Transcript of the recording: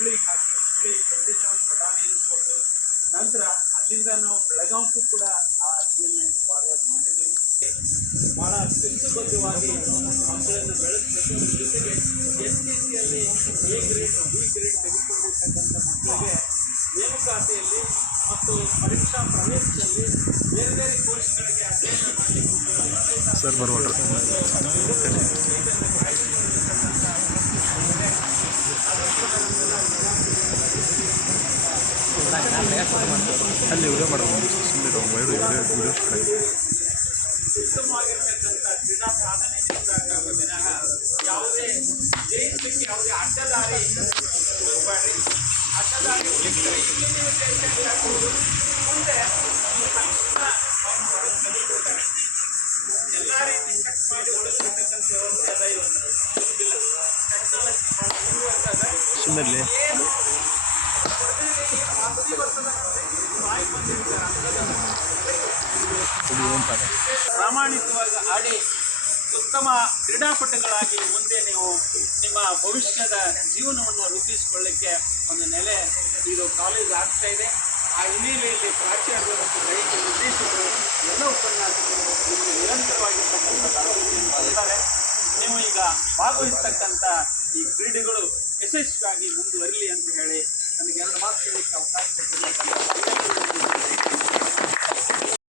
ಹುಬ್ಳಿಗೆ ಹಾಕಿ Hubli 27 battalion ಕೊಟ್ಟು ನಂತರ ಅಲ್ಲಿಂದ ನಾವು ಬೆಳಗಾವಿಗೂ ಕೂಡ ಆ ಅರ್ಜಿಯನ್ನು ಫಾರ್ವರ್ಡ್ ಮಾಡಿದ್ದೀವಿ. ಭಾಳ ಶಿಸ್ತುಬದ್ಧವಾಗಿ ಮಕ್ಕಳನ್ನು ಬೆಳೆಸಬೇಕು. ಅದ್ರ ಜೊತೆಗೆ SCCಯಲ್ಲಿ A ಗ್ರೇಡ್ B ಗ್ರೇಡ್ ತೆಗೆದುಕೊಂಡಿರ್ತಕ್ಕಂಥ ಮಕ್ಕಳಿಗೆ ನೇಮಕಾತಿಯಲ್ಲಿ ಮತ್ತು ಪರೀಕ್ಷಾ ಪ್ರವೇಶದಲ್ಲಿ ಬೇರೆ ಬೇರೆ ಕೋರ್ಸ್ಗಳಿಗೆ ಅಧ್ಯಯನ ಮಾಡಲಿಕ್ಕೆ ಅಲ್ಲಿ ವಿಡಿಯೋ ಮಾಡಬಹುದು. ಉತ್ತಮವಾಗಿರ್ತಕ್ಕಂಥ ಕ್ರೀಡಾ ಸಾಧನೆ ವಿನಃ ಯಾವುದೇ ಜಯಿಸಲಿಕ್ಕೆ ಯಾವುದೇ ಅಡ್ಡದಾರಿ ಹುಡುಕಬೇಡ್ರಿ. ಅಡ್ಡದಾರಿ ಹುಡುಕಿದ್ರೆ ಇಲ್ಲಿ ನೀವು ಜಯಿಸಲಿಕ್ಕೆ ಆಗ್ಬೋದು, ಮುಂದೆ ತಕ್ಷಣ ಅವರು ಕಲಿಬಿಡ್ತಾರೆ. ಎಲ್ಲ ರೀತಿ ಚೆಕ್ ಮಾಡಿ ಒಳಗಿರ್ತಕ್ಕಂಥ ವ್ಯವಸ್ಥೆ ಅದ ಇವತ್ತು ಇಲ್ಲ. ಟೆಕ್ನಾಲಜಿ ಭಾಳ ಮುಂದುವರ್ತದೆ. ಏನು ಮಾಮೂಲಿ ವರ್ಷದ ಪ್ರಾಮಾಣಿಕವಾಗಿ ಆಡಿ ಉತ್ತಮ ಕ್ರೀಡಾಪಟುಗಳಾಗಿ ಮುಂದೆ ನೀವು ನಿಮ್ಮ ಭವಿಷ್ಯದ ಜೀವನವನ್ನು ರೂಪಿಸಿಕೊಳ್ಳಿಕ್ಕೆ ಒಂದು ನೆಲೆ ಇದು ಕಾಲೇಜ್ ಆಗ್ತಾ ಇದೆ. ಆ ಹಿನ್ನೆಲೆಯಲ್ಲಿ ಪ್ರಾಚಾರ್ಯರು ಮತ್ತು ದೈಹಿಕ ನಿರ್ದೇಶಕರು ಎಲ್ಲ ಉಪನ್ಯಾಸಕರು ನಿಮಗೆ ನಿರಂತರವಾಗಿರ್ತಕ್ಕಂಥ ತರಬೇತಿಯನ್ನು ಕೊಡ್ತಾರೆ. ನೀವು ಈಗ ಭಾಗವಹಿಸ್ತಕ್ಕಂಥ ಈ ಕ್ರೀಡೆಗಳು ಯಶಸ್ವಿಯಾಗಿ ಮುಂದುವರಿಲಿ ಅಂತ ಹೇಳಿ ನನಗೆ 2 ಮಾತು ಹೇಳಲಿಕ್ಕೆ ಅವಕಾಶ ಕೊಟ್ಟಿರ್ತಕ್ಕಂಥ